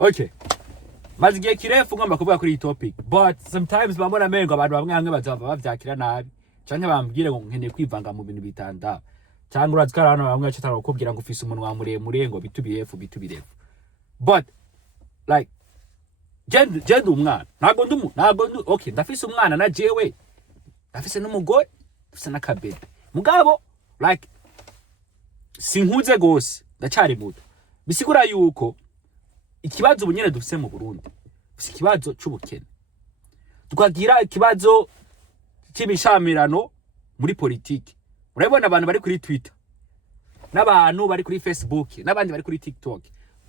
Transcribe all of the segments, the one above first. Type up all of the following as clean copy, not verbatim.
Okay. Mazigiye kirefu ngomba kuvuga kuri topic, but sometimes bambona mengo abantu bamwe bazava bavyakira nabi canke bambwire ngo nkeneye kwivanga mu bintu bitanda cyangwa urazikara hano bamwe cyatara ukubwira ngo ufise umunwa muremure ngo bitubirefu but like genda umwana ntago okay ndafise umwana na jewe ndafise n'umugore ndafise n'akabebe mugabo like sinkuze gose ndacari muto bisigura yuko ikibazo ubunyene dufise mu Burundi ufise ikibazo c'ubukene tukagira ikibazo cy'ibishamirano muri politiki. Urabona abantu bari kuri Twitter n'abantu bari kuri Facebook n'abandi bari kuri TikTok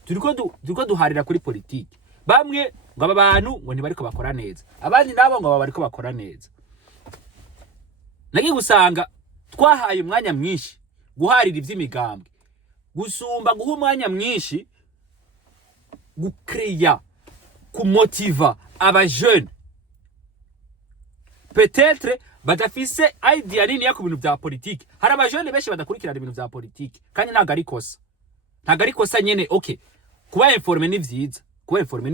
turiko duharira kuri politiki. Bamwe ngo aba bantu ngo ntibariko bakora neza, abandi nabo ngo bariko bakora neza. Nagi gusanga twahaye umwanya mwinshi guharira ivy'imigambwe gusumba guha umwanya mwinshi gucreya kumotiva aba jeune peut-être badafise idea nini ya ku bintu bya politiki. Hari aba jeune benshi badakurikirana ibintu bya politiki kandi ntago ari kosa nyene. Okay, kuba informe ni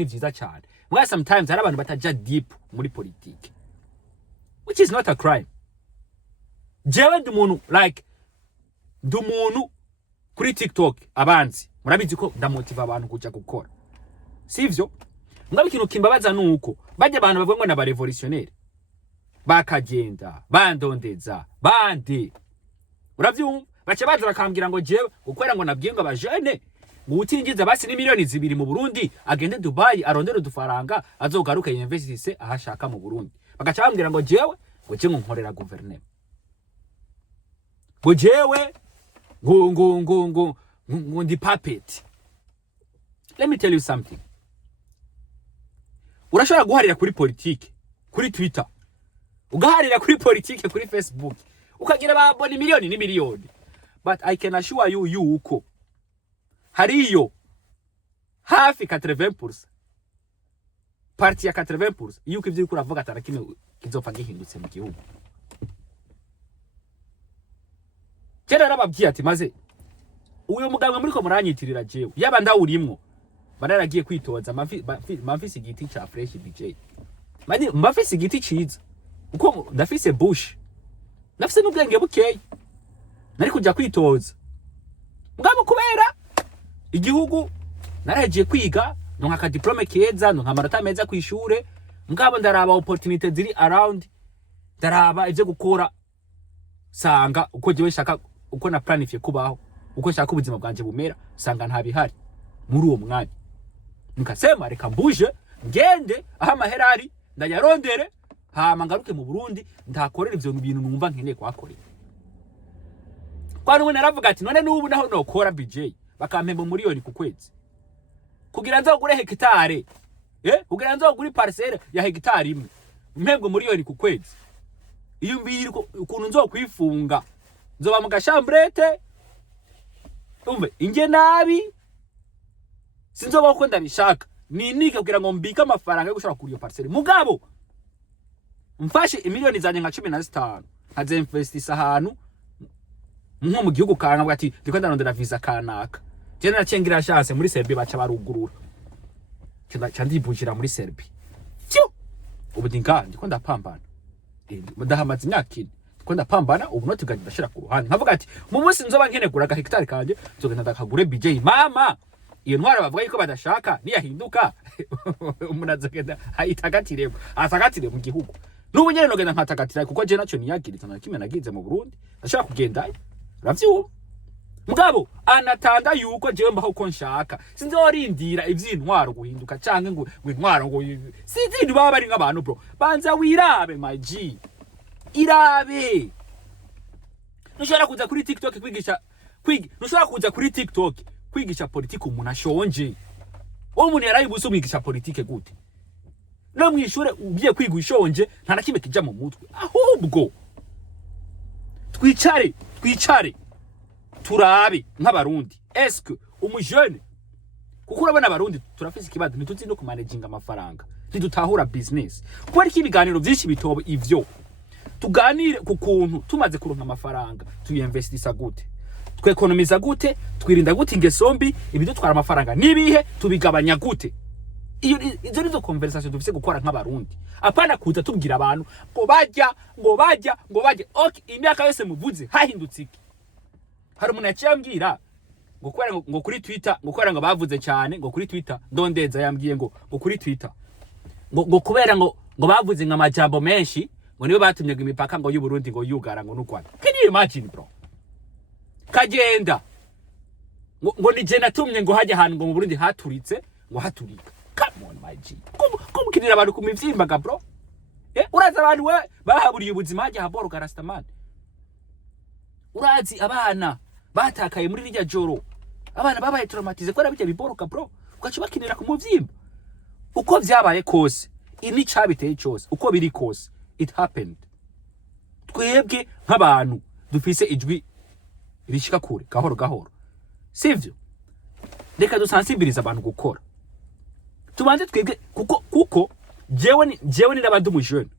vyiza cyane, mwa sometimes hari abantu bataja deep muri politiki, which is not a crime. Jewe ndumuntu kuri TikTok abanzi murabizi ko ndamotiva abantu kuja gukora, sivyo? Ngabe ikintu kimbabaza nuko bajya abantu bavuga ngo na revolutionnaire ba Karyenda ba Ndondeza bandi, uravyumva bace baza bakambwira ngo jewe gukwera ngo nabwiye ngo abajene ngo utingiza basi ni miliyoni 2 mu Burundi agende Dubai arondera udufaranga azogaruka investise ahashaka mu Burundi. Bagaca bambwira ngo jewe ngo cyo nkorera guverinema, ngo jewe ngo ndi puppet. Let me tell you something. Urashobora guharira kuri politiki kuri Twitter, ugaharira kuri politiki kuri Facebook, ukagira babona miliyoni ni miliyoni, but I can assure you yuko hariyo hafi 80% parti ya 80% yuko ivyo kuravuga atarakimwe kizopfa gihindutse mu gihugu. Kera rababwiye ati maze uyo muganga muri ko muranyitirira jewe yaba ndawurimwo bararagiye kwitoza mafisi igiti cha fresh BJ mani mafisi igiti ciza uko ndafise bush nafise n'ubwenge bukeye nari kujya kwitoza mugabo kubera igihugu naragiye kwiga nonka ka diplome keza nonka amanota meza kwishure mugabo ndaraba opportunity ziri around ndaraba ivyo gukora sanga uko jewe shaka uko na planifye kubaho uko shaka ubuzima bwanje bumera sanga nta bihari muri uwo mwanya. Nikasema reka mbuje ngende aha amaherari ndayarondere hama ngaruke mu Burundi ndakorera ivyo bintu numva nkeneye kwakorera. Kwa none naravuga ati none nubu naho nokora BJ bakampemba miliyoni ku kwezi kugira nzogure hectare kugira nzogure parcelle ya hectare imwe mpembwe miliyoni ku kwezi. Iyo mbiri ukuntu nzokwifunga nzoba mu gashambrete umve inge nabi sinzoba uko ndabishaka ninike kugira ngo mbike amafaranga yo gushaka kuri iyo parcelle mugabo mfashe imiliyoni zanye nka 15 haze investisa ahantu nko mu gihugu kanka ati ndiko ndarondera visa kanaka je nacengira chance muri Serbia baca barugurura candibujira muri Serbia cyo ubu ndiko ndapambana ndahamaze imyaka ine ndiko ndapambana ubu noti bwanjye ndashira ku ruhande nkavuga ati mu munsi nzoba nkenegura ga hectare kanje nzogenda ndakagure BJ mama iyo ntwara bavuga yuko badashaka niyahinduka umuntu azogenda ayitagatire asagatire mu gihugu n'ubu nyene nogenda nkatagatira kuko je naco niyagiriza na kimwe nagize mu Burundi ndashaka kugenda ravyo mugabo anatanda yuko jewe mbaho ko nshaka sinzorindira ivy'intwaro guhinduka canke ngo intwaro ngo sinzi baba bari nk'abantu bro banza wirabe my G irabe nushobora kuza kuri TikTok nushobora kuza kuri TikTok kwigisha politiki umuntu ashonje umuntu yarayibuze umwigisha politiki gute no mwishure ugiye kwiga ishonje nta nakime kija mu mutwe ahubwo twicare turabe nk'abarundi eske umujene kuko urabona abarundi turafise ikibazo ntituzi no kumanaginga amafaranga ntidutahura business kuko ari ibiganiro byinshi bitobo ivyo tuganire ku kuntu tumaze kuronka amafaranga tuyinvestisa gute twekonomiza gute twirinda gute ingesombi ibidutwara amafaranga nibihe tubigabanya gute izo nizo conversation dufise gukora nk'abarundi apana kuza tubwira abantu ngo bajya okay imyaka yose muvuze hahindutse iki hari umuntu yaciye ngo kwera ngo kuri Twitter ngo kwera ngo bavuze cyane ngo kuri Twitter Ndondeza yambwiye ngo kuri Twitter ngo kubera ngo bavuze nka majambo menshi ngo niwe batumye imipaka ngo y'u Burundi ngo yugara ngo n'Urwanda. Can you imagine bro? Karyenda ngo ni je natumye ngo hajya ahantu ngo mu Burundi haturitse ngo haturika. Come on my G. Kumukirira abantu ku mivyimbaga bro. Uraza abantu we bahaburiye ubuzima hajya haboro Karastamani. Urazi abana batakaye muri rijya joro. Abana babaye traumatize ko arabije biboroka bro. Ukacibakinira ku muvyimba. Uko vyabaye kose, ini cabiteye cyose, uko biri kose, it happened. Twebwe nk'abantu dufise ijwi rishika kure gahoro. Sivyo? Reka dusensibilize abantu gukora. Tubanze twebwe kuko jewe ni nabandi umujene.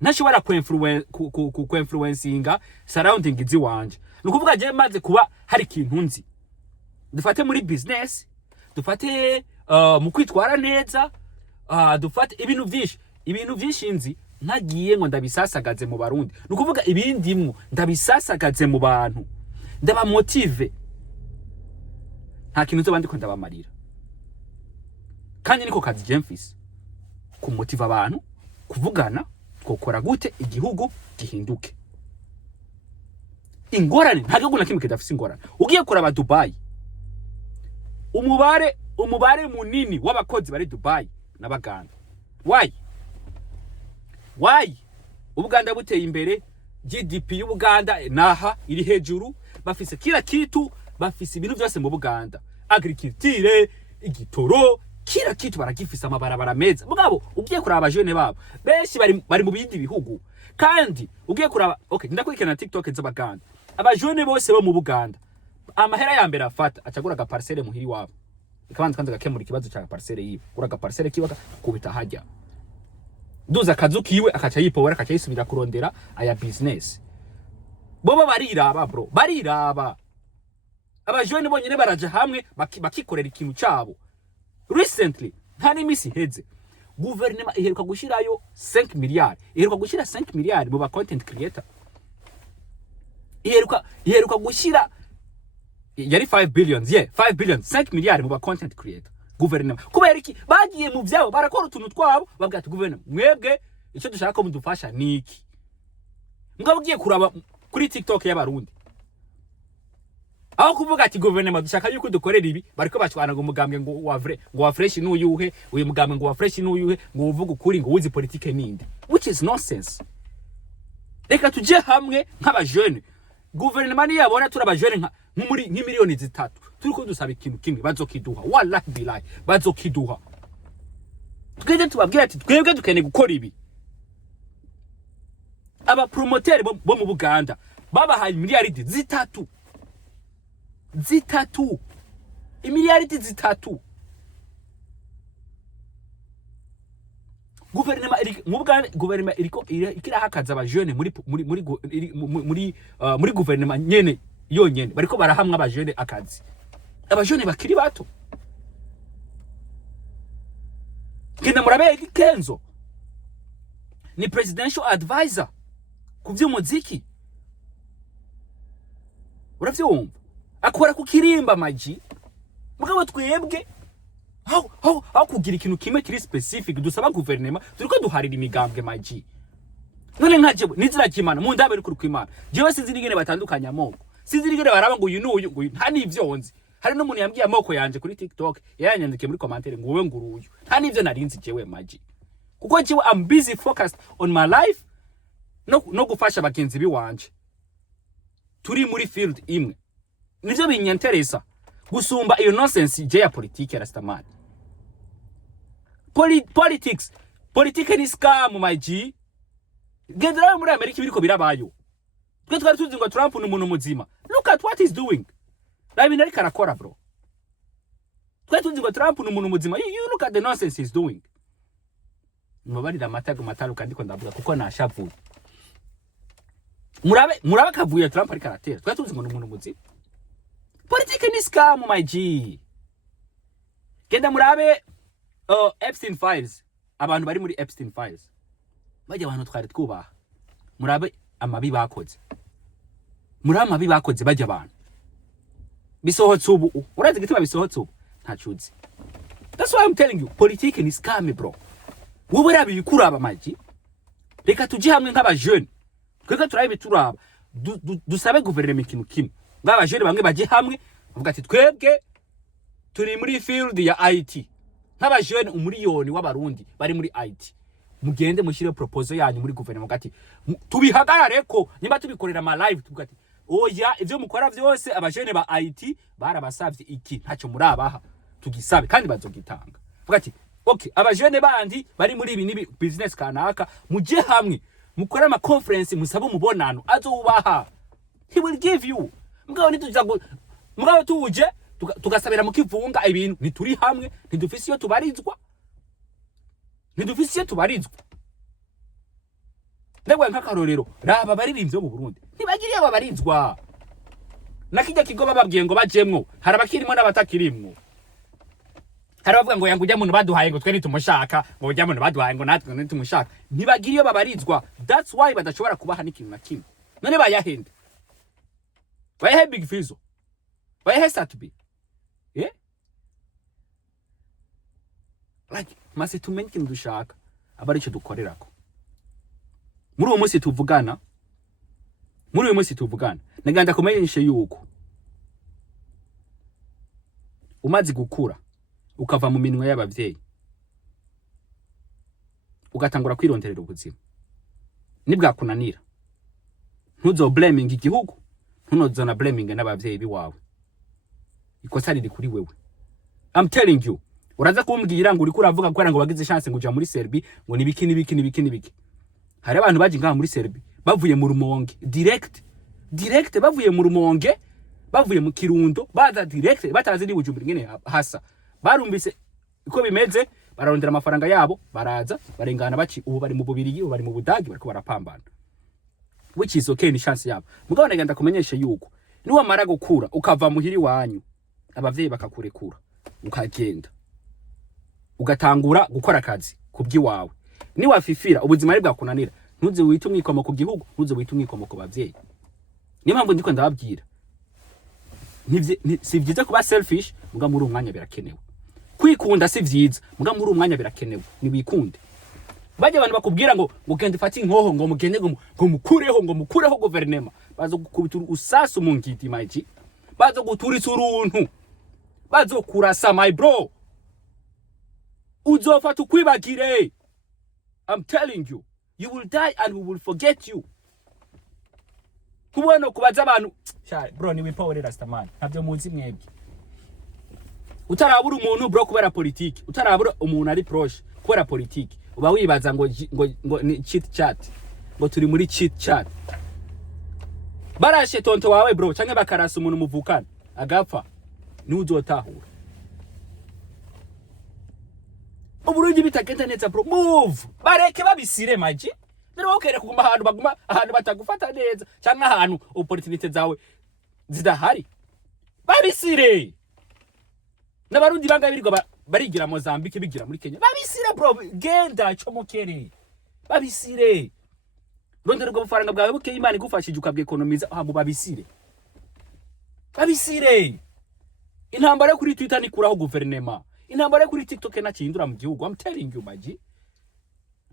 Ntashobora ku influencinga surrounding izi wanje. Nukuvuga je maze kuba hari ikintu nzi. Dufate muri business, dufate mu kwitwara neza, dufate ibintu byinshi nzi ntagiye ngo ndabisasagaze mu barundi. Nukuvuga ibindimwo ndabisasagaze mu bantu. Ndaba motive. Nta kintu zo bandi ko ndabamarira. Kandi niko kazi Jemfis. Kumotiva abantu, kuvugana, gukora gute igihugu gihinduke. Ingorane nta gihugu na kimwe kidafise ingorane. Ugiye kuraba Dubai. Umubare munini w'abakozi bari Dubai n'abaganda. Why? Ubuganda buteye imbere, GDP y'Ubuganda naha iri hejuru, bafise kila kitu, bafise ibintu byose mu Buganda. Agriculture, igitoro, kila kitu baragifisa amabarabara meza. Mugabo ugiye kuraba abajene babo, benshi bari mu bindi bihugu. Kandi ugiye kuraba, okay, ndakurikirana TikTok z'abaganda. Abajene bose bo mu Buganda, amahera ya mbere afata acagura ga parcelle muhiri wabo. Ikabanza kandi gakemura ikibazo cya parcelle yiwe. Uraga parcelle kibaga kubita hajya. Duza kazuki yiwe akaca yipowera akaca yisubira kurondera aya business. Bobo bariraba bro, bariraba. Abajene bonyene baraja hamwe bakikorera ikintu cyabo. Recently, nta n'imisi heze, guverinoma iheruka gushirayo 5 miliyari. Iheruka gushira 5 miliyari mu ba content creator. Iheruka gushira yari 5 billions, 5 billions, 5 miliyari mu ba content creator. Guverinoma kubera iki bagiye mu byabo barakora utuntu twabo babwira ati guverinoma mwebwe icyo dushaka ko mudufasha niki. Mugabo ugiye kuraba kuri TikTok y'abarundi, aho kuvuga ati guverinoma dushaka yuko dukorera ibi, bariko bacwana ngo umugambwe ngo wa fresh n'uyuhe, uyu mugambwe ngo wa fresh n'uyuhe, ngo uvuga ukuri ngo uzi politike ninde, which is nonsense. Reka tuje hamwe nk'abajene. Guverinoma ni yabona turabajene nk'umuri nk'imiliyoni 3 turiko dusaba ikintu kimwe bazokiduha, wallahi billahi bazokiduha. Twende tubabwira ati twebwe dukene gukora ibi. Aba promoter bo mu Buganda babahaye miliyaridi 3. Imiliyaridi 3. Guverinoma iriko ikirahakaza abajene muri guverinoma nyene yonyene bariko barahamwa abajene akazi. Abajene bakiri bato. Kenda murabe Kenzo ni presidential advisor ku by'umuziki. Uravyumva? Akora ku kirimba maji. Mugabo twebwe how kugira ikintu kimwe kiri specific dusaba guverinoma turiko duharira imigambwe maji. None nkaje nizira kimana mu ndabe rukuru kwimana. Jewe sinzi nigene batandukanya amoko. Sinzi nigene baraba ngo uyu n'uyu nta nivyo nzi. Hari no muntu yambwiye amoko yanje kuri TikTok yanyandikiye muri commentaire ngo wowe nguruyu. Nta nivyo narinzi jewe maji. Kuko jewe I'm busy focused on my life no gufasha bagenzi biwanje. Turi muri field imwe. Nivyo binyanteresa gusumba iyo nonsense je ya politike ya Rastamani. Politike ni scam my G. Gendera muri Amerika biriko birabayo. Twe twari tuzi ngo Trump ni umuntu muzima. Look at what he's doing. Live in America rakora bro. Twe tuzi ngo Trump ni umuntu muzima. You look at the nonsense he's doing. Mubari da mataru kandi ko ndavuga kuko nashavuye. Murabe kavuye Trump ari karatera. Twe tuzi ngo ni umuntu muzima. Politike ni scam my G. Genda murabe Epstein files, abantu bari muri Epstein files bajya abantu twari twubaha, murabe amabi bakoze, murabe amabi bakoze bajya abantu bisohotse ubu, urazi gituma bisohotse ubu ntacuzi. That's why I'm telling you, politics ni scam bro. Wowe rabi kuraba maji, reka tujye hamwe nk'aba jeune, tweka turabe turaba dusabe guverinoma ikintu kimwe, ngaba jeune bamwe bajye hamwe bavuga ati twebwe turi muri field ya IT, nk'aba jeune umuriyoni w'abarundi bari muri IT, mugende mushyire proposal yanyu muri guverinoma gati tubihagarare ko nyuma tubikorera ma live, tuvuga ati oya ivyo mukora vyose abajene ba IT barabasavye iki ntacyo murabaha, tugisabe kandi bazogitanga. Vuga ati okay, abajene bandi bari muri ibi nibi business kanaka muje hamwe mukora ama conference musaba umubonano azobaha, he will give you. Mugabo mugabo tuje tugasabira mukivunga ibintu nituri hamwe, ntidufise iyo tubarizwa, ntidufise iyo tubarizwa. Ndagwa nk'akarorero raba baririmbye mu Burundi ntibagiriye ababarizwa, nakijya kigo bababwiye ngo bajemwo, harabakirimo n'abatakirimwo, harabavuga ngo yangu ujya muntu baduhaye ngo twe nitumushaka, ngo ujya muntu baduhaye ngo natwe nitumushaka, ntibagiriye babarizwa. That's why badashobora kubaha n'ikintu na kimwe. None bayahende, bayahe Big Fizzo, bayahe Satubi, like mase tumenye ikintu dushaka abari cyo dukorerako. Muri uwo munsi tuvugana, naganda kumenyesha yuko umazi gukura ukava mu minwe y'abavyeyi ugatangura kwironderera ubuzima, nibwa kunanira ntuzo blaming igihugu, ntunozona blaming n'abavyeyi biwawe, ikosa riri kuri wewe. I'm telling you, uraza kumbwira ngo uri kuravuga ko ngo bagize chance ngo uja muri Serbia ngo nibiki. Hari abantu baje ngaha muri Serbia bavuye mu Rumonge direct bavuye mu Rumonge, bavuye mu Kirundo, baza direct batazi ni Bujumbura ngene hasa, barumvise uko bimeze, bararondera amafaranga yabo, baraza barengana baci, ubu bari mu Bubirigi, ubu bari mu Budagi, bariko barapambana, which is okay, ni chance yabo. Mugabo nagenda kumenyesha yuko ni wamara gukura ukava muhiri wanyu, abavyeyi bakakurekura ukagenda ugatangura gukora akazi kubyiwawe, ni wafifira ubuzima ari bwakunanira, ntuze wita umwikomo ku gihugu, ntuze wita umwikomo ku bavyeyi. Niyo mpamvu ndiko ndababwira si vyiza kuba selfish, muga muri umwanya birakenewe. Kwikunda si vyiza, muga muri umwanya birakenewe, ni wikunde. Baje abantu bakubwira ngo mugende ufate inkoho ngo mugende ngo mukureho guverinoma, bazo gukubita usasu mu ngiti maji, bazo guturitsa uruntu, bazo kurasa my bro, uzofata ukwibagire. I'm telling you, you will die and we will forget you. Kubona kubaza abantu bro ni wipower rastamani ntabyo muzi mwebwe. Utarabura umuntu bro kubera politiki, utarabura umuntu ari proche kubera politiki, uba wibaza ngo ni chit chat, ngo turi muri chit chat. Barashe tonto wawe bro canke bakarasa umuntu muvukana agapfa, ni uzotahura. Uburundi bitagenda neza bro, move bareke babisire maji. Nero okere kuguma ahantu batagufata neza cyangwa ahantu opportunity zawe zidahari, babisire. N'abarundi banga birirwa barigira Mozambique, bigira muri Kenya, babisire bro, genda comokere, babisire. Rondera ubwo bufaranga bwawe buke Imana igufashije ukabwe economiza, aho babisire. Intambara kuri Twitter ni kuraho guverinoma, intambara kuri TikTok nakindura mu gihugu. I'm telling you maji,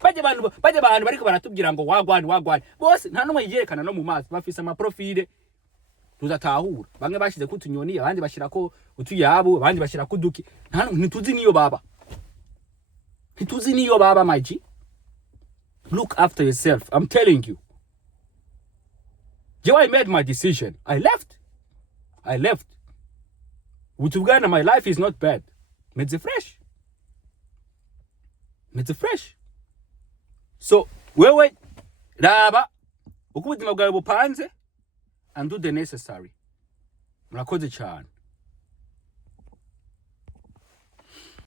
baje abantu bariko baratubwira ngo wagwani bose nta numwe yiyerekana no mu maso, bafise ama profile tuzatahura. Bamwe bashize kutunyoni, abandi bashira ko utuyabo, abandi bashira kuduki, ntituzi niyo baba maji. Look after yourself, I'm telling you. I made my decision, I left. With Uganda, my life is not bad. Medze fresh. So wewe raba uko ubuzima bwawe bupanze and do the necessary. Murakoze cyane.